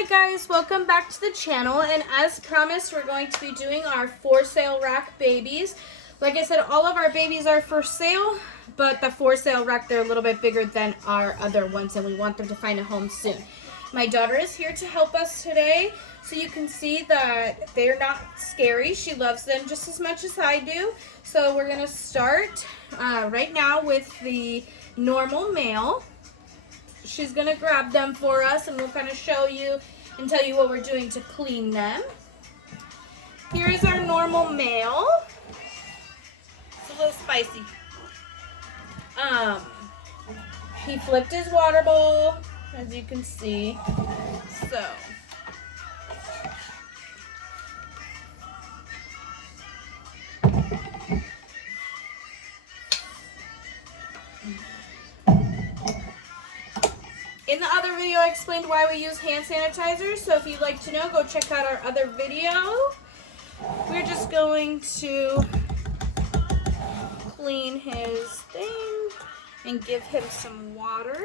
Hi guys, welcome back to the channel, and as promised we're going to be doing our for sale rack babies. Like I said, all of our babies are for sale, but the for sale rack, they're a little bit bigger than our other ones and we want them to find a home soon. My daughter is here to help us today, so you can see that they're not scary. She loves them just as much as I do. So we're going to start right now with the normal male. She's gonna grab them for us and we'll kind of show you and tell you what we're doing to clean them. Here is our normal male. It's a little spicy. He flipped his water bowl, as you can see. So in the other video, I explained why we use hand sanitizer, so if you'd like to know, go check out our other video. We're just going to clean his thing and give him some water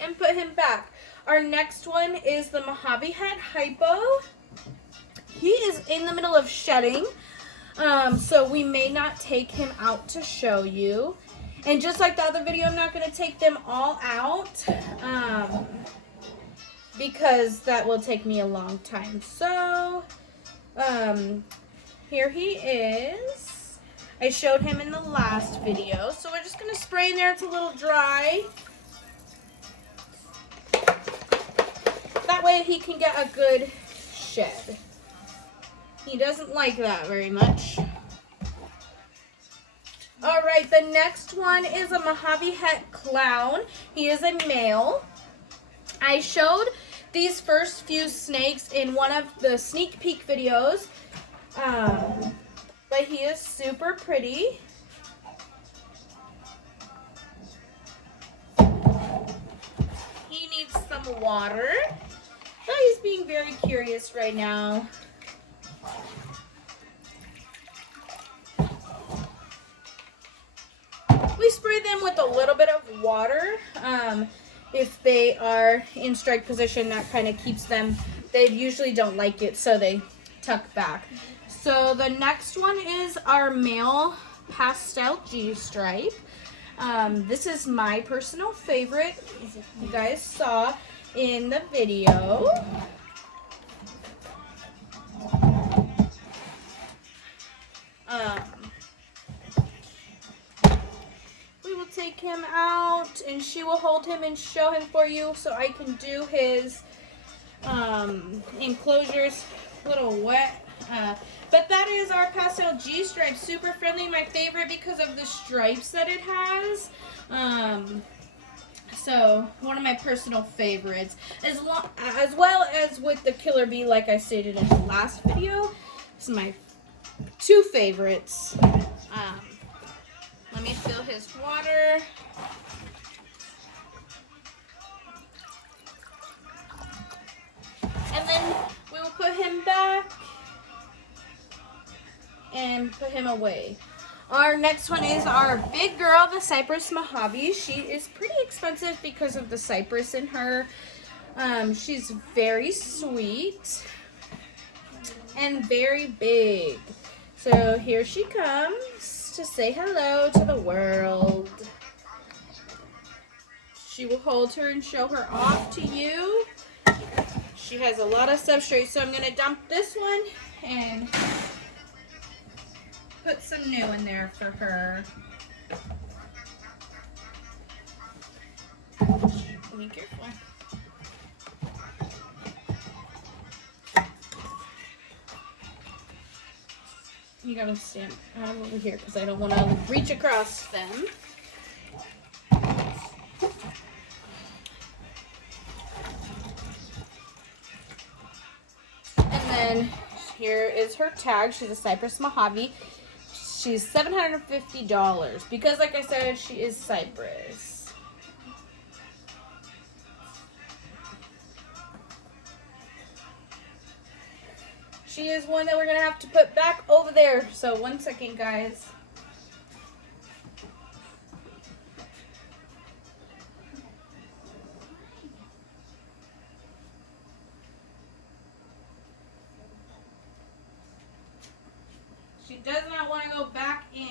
and put him back. Our next one is the Mojave Het Hypo. He is in the middle of shedding, so we may not take him out to show you. And just like the other video, I'm not going to take them all out because that will take me a long time. So, here he is. I showed him in the last video. So we're just going to spray in there. It's a little dry. That way he can get a good shed. He doesn't like that very much. Alright, the next one is a Mojave Het Clown. He is a male. I showed these first few snakes in one of the sneak peek videos, but he is super pretty. He needs some water, but he's being very curious right now. We spray them with a little bit of water. If they are in strike position, that kind of keeps them, they usually don't like it, so they tuck back. So the next one is our male pastel G-stripe. This is my personal favorite, you guys saw in the video. Take him out and she will hold him and show him for you so I can do his enclosures. A little wet, but that is our pastel G-stripe. Super friendly, my favorite because of the stripes that it has. So one of my personal favorites, as well as with the Killer Bee, like I stated in the last video. This is my two favorites. Let me fill his water. And then we will put him back and put him away. Our next one is our big girl, the Cypress Mojave. She is pretty expensive because of the cypress in her. She's very sweet and very big. So here she comes to say hello to the world. She will hold her and show her off to you. She has a lot of substrate, so I'm going to dump this one and put some new in there for her. Be careful. You gotta stand over here because I don't want to reach across them. And then here is her tag. She's a Cypress Mojave. She's $750 because, like I said, she is Cypress. She is one that we're going to have to put back over there. So 1 second, guys. She does not want to go back in.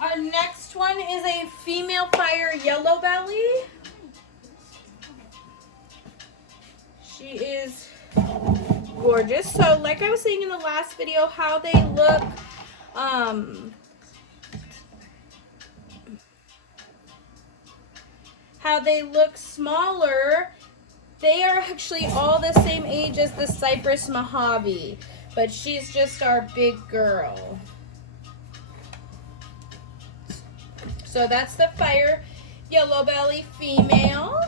Our next one is a female fire yellow belly. She is gorgeous. So like I was saying in the last video, how they look, smaller, they are actually all the same age as the Cypress Mojave, but she's just our big girl. So that's the fire yellow belly female.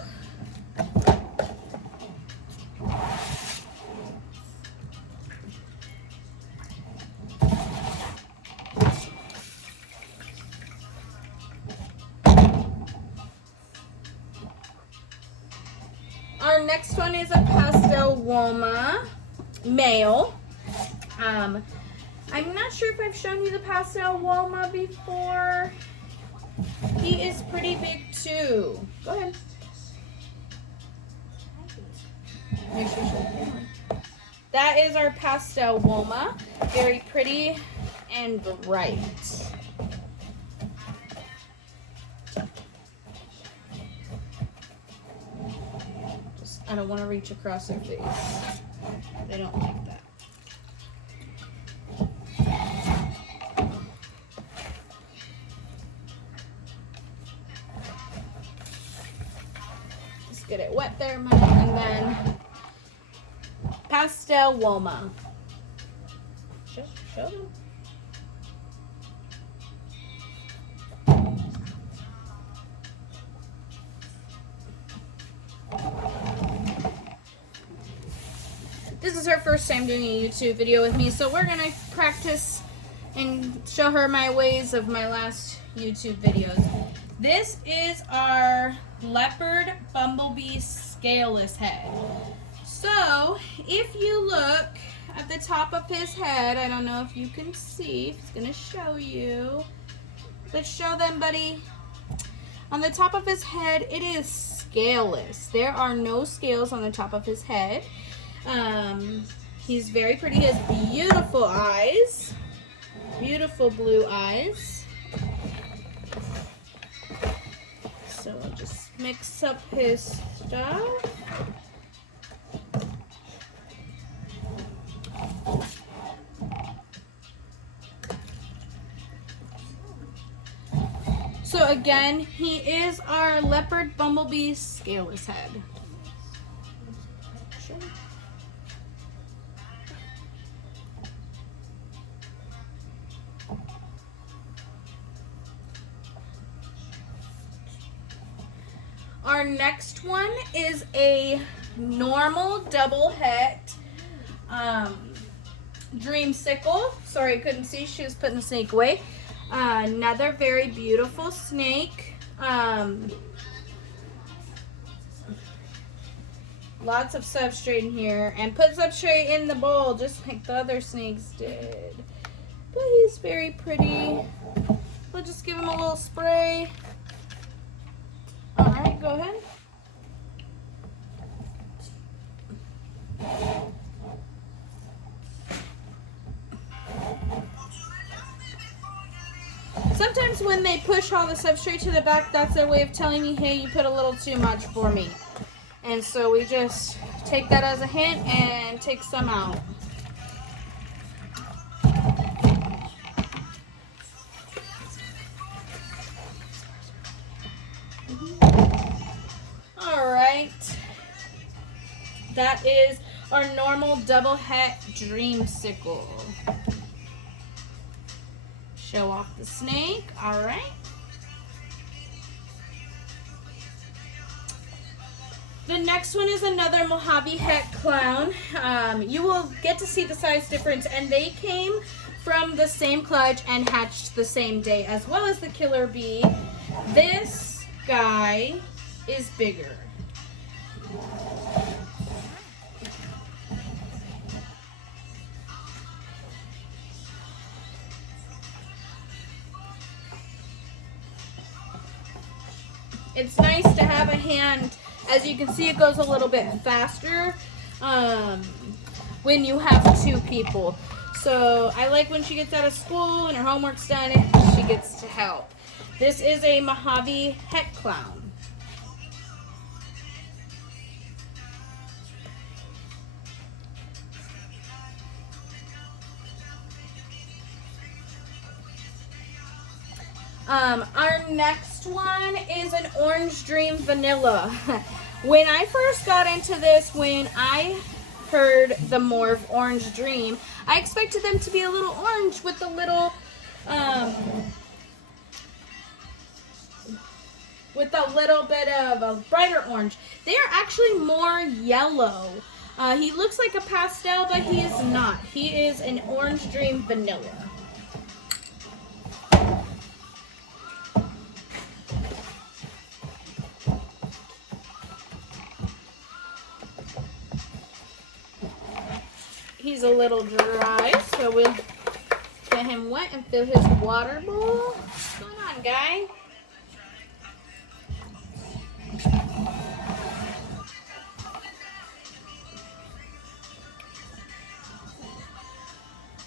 Our next one is a pastel Woma male. I'm not sure if I've shown you the pastel Woma before. He is pretty big too. Go ahead. Make sure that is our pastel Woma. Very pretty and bright. I don't want to reach across their face. They don't like that. Just get it wet there a minute, and then pastel Woma. Show them. This is her first time doing a YouTube video with me, so we're going to practice and show her my ways of my last YouTube videos. This is our leopard bumblebee scaleless head. So, if you look at the top of his head, I don't know if you can see, it's going to show you. Let's show them, buddy. On the top of his head, it is scaleless. There are no scales on the top of his head. He's very pretty. He has beautiful eyes, beautiful blue eyes. So I'll just mix up his stuff. So again, he is our leopard bumblebee scaleless head. Our next one is a normal double het dreamsicle. Sorry, I couldn't see. She was putting the snake away. Another very beautiful snake. Lots of substrate in here. And put substrate in the bowl just like the other snakes did. But he's very pretty. We'll just give him a little spray. Alright, go ahead. Sometimes when they push all the substrate to the back, that's their way of telling me, hey, you put a little too much for me. And so we just take that as a hint and take some out. Alright. That is our normal double het dreamsicle. Show off the snake. All right. The next one is another Mojave Het clown. You will get to see the size difference, and they came from the same clutch and hatched the same day, as well as the killer bee. This guy is bigger. It's nice to have a hand As you can see, it goes a little bit faster when you have 2 people. So I like when she gets out of school and her homework's done, she gets to help. This is a Mojave Het Clown. Our next one is an Orange Dream Vanilla. When I first got into this, when I heard the Morph Orange Dream, I expected them to be a little orange with a little, bit of a brighter orange. They are actually more yellow. He looks like a pastel, but he is not. He is an Orange Dream Vanilla. He's a little dry, so we'll get him wet and fill his water bowl. What's going on, guy?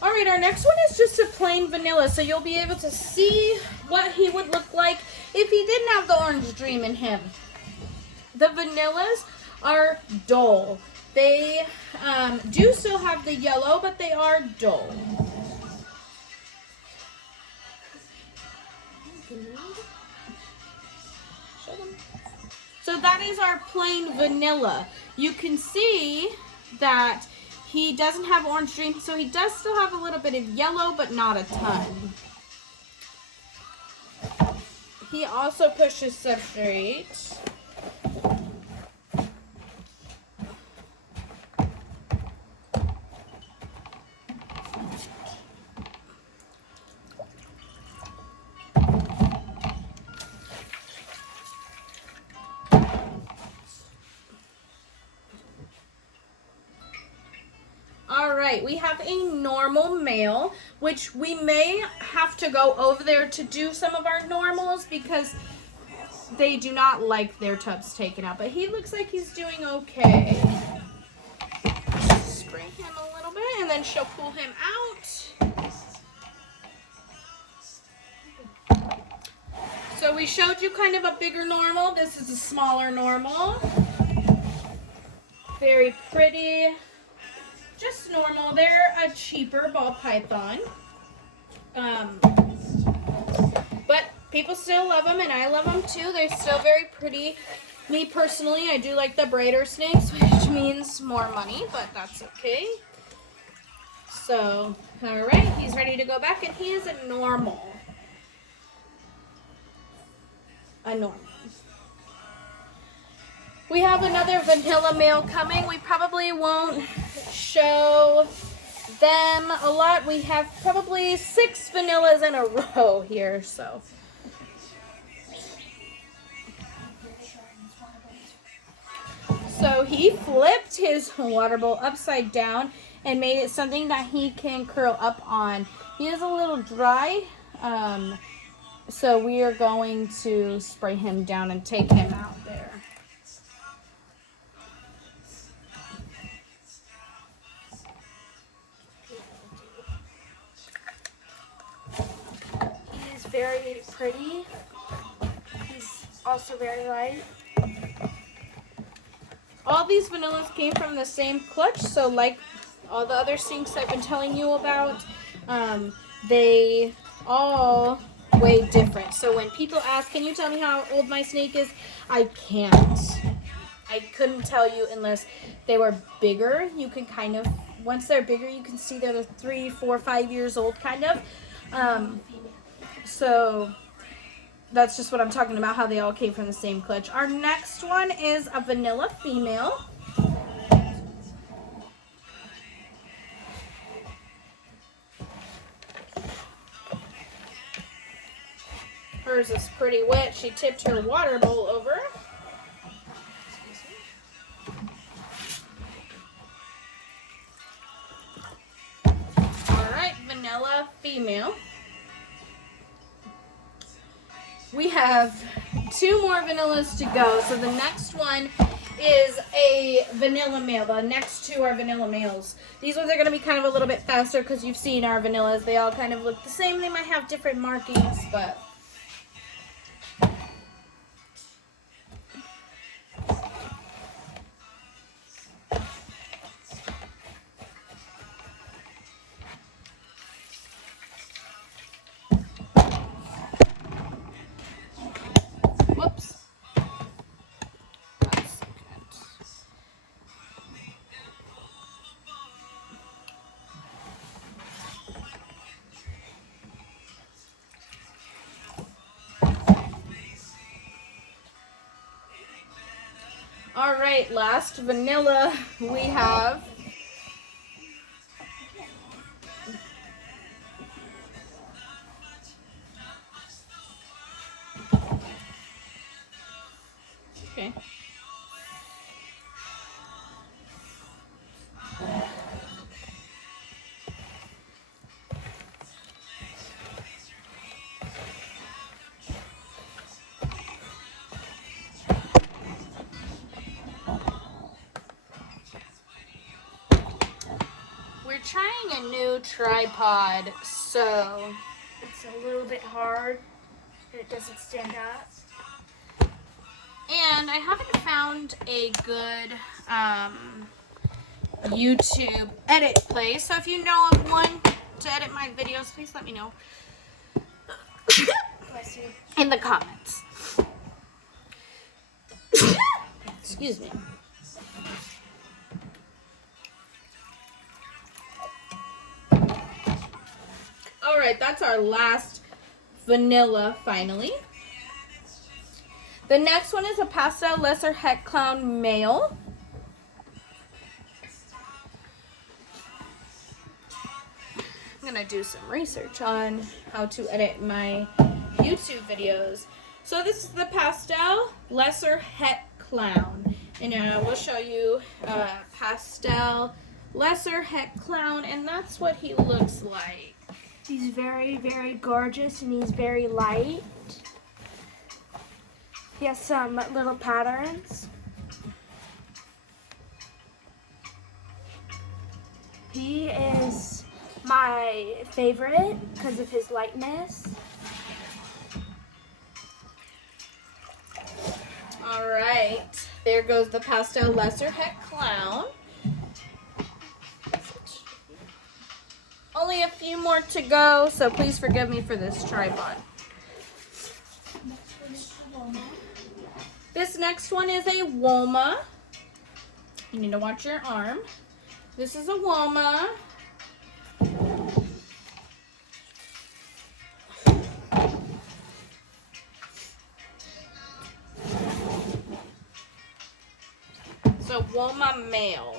Alright, our next one is just a plain vanilla, so you'll be able to see what he would look like if he didn't have the Orange Dream in him. The vanillas are dull. They do still have the yellow, but they are dull. So that is our plain vanilla. You can see that he doesn't have Orange Dream, so he does still have a little bit of yellow, but not a ton. He also pushes substrate. Alright, we have a normal male, which we may have to go over there to do some of our normals because they do not like their tubs taken out. But he looks like he's doing okay. Spray him a little bit and then she'll pull him out. So we showed you kind of a bigger normal. This is a smaller normal. Very pretty. Just normal. They're a cheaper ball python. But people still love them and I love them too. They're still very pretty. Me personally, I do like the brighter snakes, which means more money, but that's okay. So, alright, he's ready to go back and he is a normal. A normal. We have another vanilla male coming. We probably won't show them a lot. We have probably 6 vanillas in a row here, so. So he flipped his water bowl upside down and made it something that he can curl up on. He is a little dry, so we are going to spray him down and take him out there. Very pretty. He's also very light. All these vanillas came from the same clutch, so like all the other sinks I've been telling you about, they all weigh different. So when people ask, can you tell me how old my snake is? I can't. I couldn't tell you unless they were bigger. You can kind of, once they're bigger, you can see they're 3, 4, 5 years old kind of. So that's just what I'm talking about, how they all came from the same clutch. Our next one is a vanilla female. Hers is pretty wet. She tipped her water bowl over. Alright, vanilla female. We have 2 more vanillas to go. So the next one is a vanilla male. The next 2 are vanilla males. These ones are going to be kind of a little bit faster because you've seen our vanillas. They all kind of look the same. They might have different markings, but... Whoops. All right, last vanilla we have. Okay. We're trying a new tripod, so It's a little bit hard. It doesn't stand up. and I haven't found a good YouTube edit place. So if you know of one to edit my videos, please let me know Bless you. in the comments. Excuse me. All right, that's our last vanilla finally. The next one is a pastel lesser het clown male. I'm gonna do some research on how to edit my YouTube videos. So this is the pastel lesser het clown, and we'll show you pastel lesser het clown, and that's what he looks like. He's very, very gorgeous and he's very light. He has some little patterns. He is my favorite because of his lightness. All right, there goes the pastel lesser het clown. Only a few more to go, so please forgive me for this tripod. This next one is a Woma. You need to watch your arm. This is a Woma. So Woma male.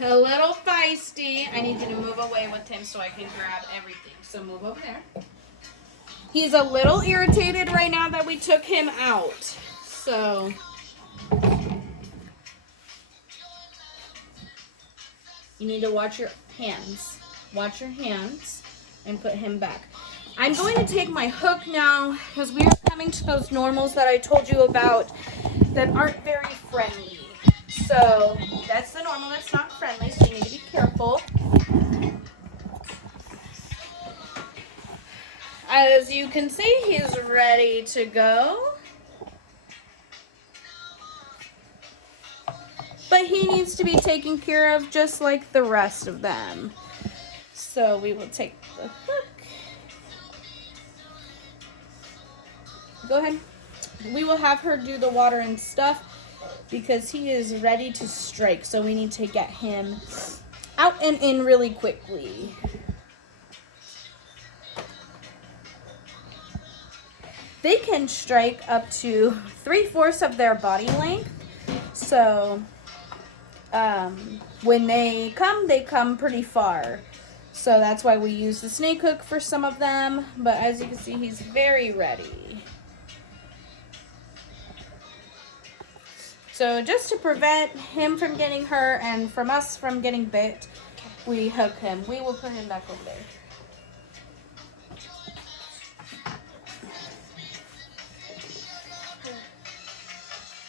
A little feisty. I need you to move away with him so I can grab everything. So move over there. He's a little irritated right now that we took him out. So you need to watch your hands. Watch your hands and put him back. I'm going to take my hook now because we are coming to those normals that I told you about that aren't very friendly. So that's the normal that's not friendly, so you need to be careful. As you can see, he's ready to go. But he needs to be taken care of just like the rest of them. So we will take the hook. Go ahead. We will have her do the water and stuff because he is ready to strike. So we need to get him out and in really quickly. They can strike up to 3/4 of their body length. So when they come pretty far. So that's why we use the snake hook for some of them. But as you can see, he's very ready. So just to prevent him from getting hurt and from us from getting bit, we hook him. We will put him back over there.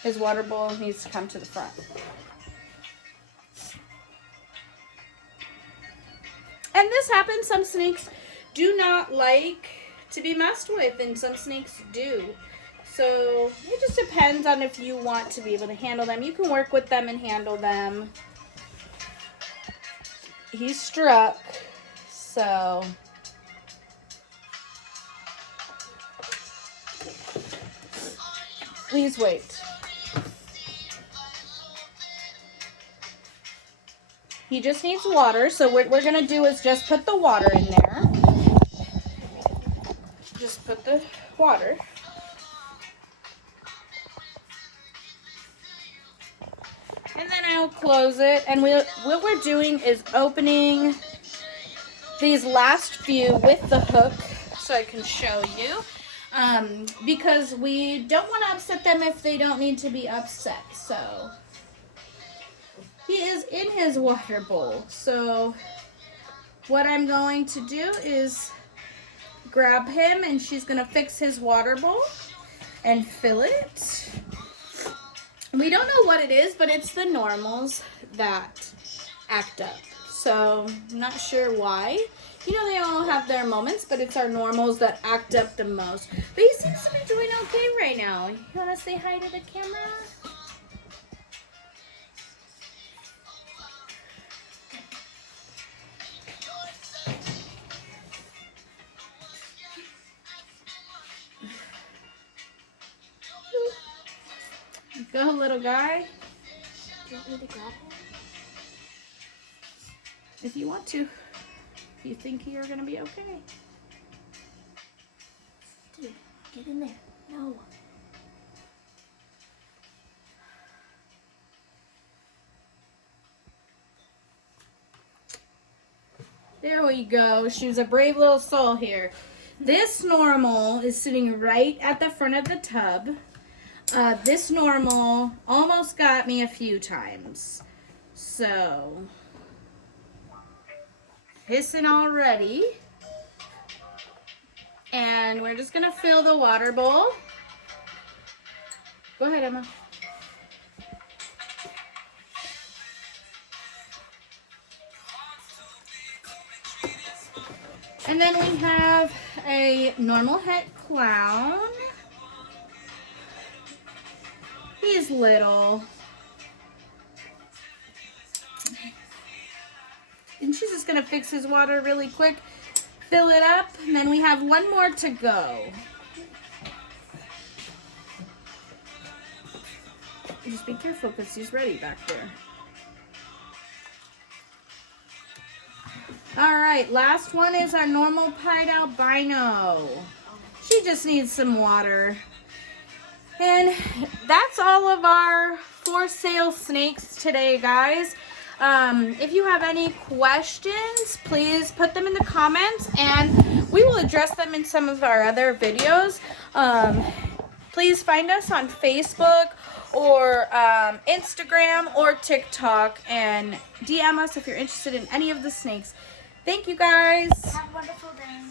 His water bowl needs to come to the front. And this happens. Some snakes do not like to be messed with, and some snakes do. So it just depends on if you want to be able to handle them. You can work with them and handle them. He's struck, so... Please wait. He just needs water, so what we're going to do is just put the water in there. Just put the water. And then I'll close it. And what we're doing is opening these last few with the hook so I can show you. Because we don't want to upset them if they don't need to be upset. So... He is in his water bowl, so what I'm going to do is grab him, and she's going to fix his water bowl and fill it. We don't know what it is, but it's the normals that act up, so I'm not sure why. You know, they all have their moments, but it's our normals that act up the most. But he seems to be doing okay right now. You want to say hi to the camera? Go, little guy. Do you want me to grab him? If you want to. If you think you're going to be okay. Dude, get in there. No. There we go. She was a brave little soul here. This normal is sitting right at the front of the tub. This normal almost got me a few times. So, hissing already. And we're just going to fill the water bowl. Go ahead, Emma. And then we have a normal het clown. He's little. And she's just going to fix his water really quick, fill it up, and then we have one more to go. Just be careful because he's ready back there. All right, last one is our normal pied albino. She just needs some water. And that's all of our for sale snakes today, guys. If you have any questions, please put them in the comments and we will address them in some of our other videos. Please find us on Facebook or Instagram or TikTok and DM us if you're interested in any of the snakes. Thank you, guys. Have a wonderful day.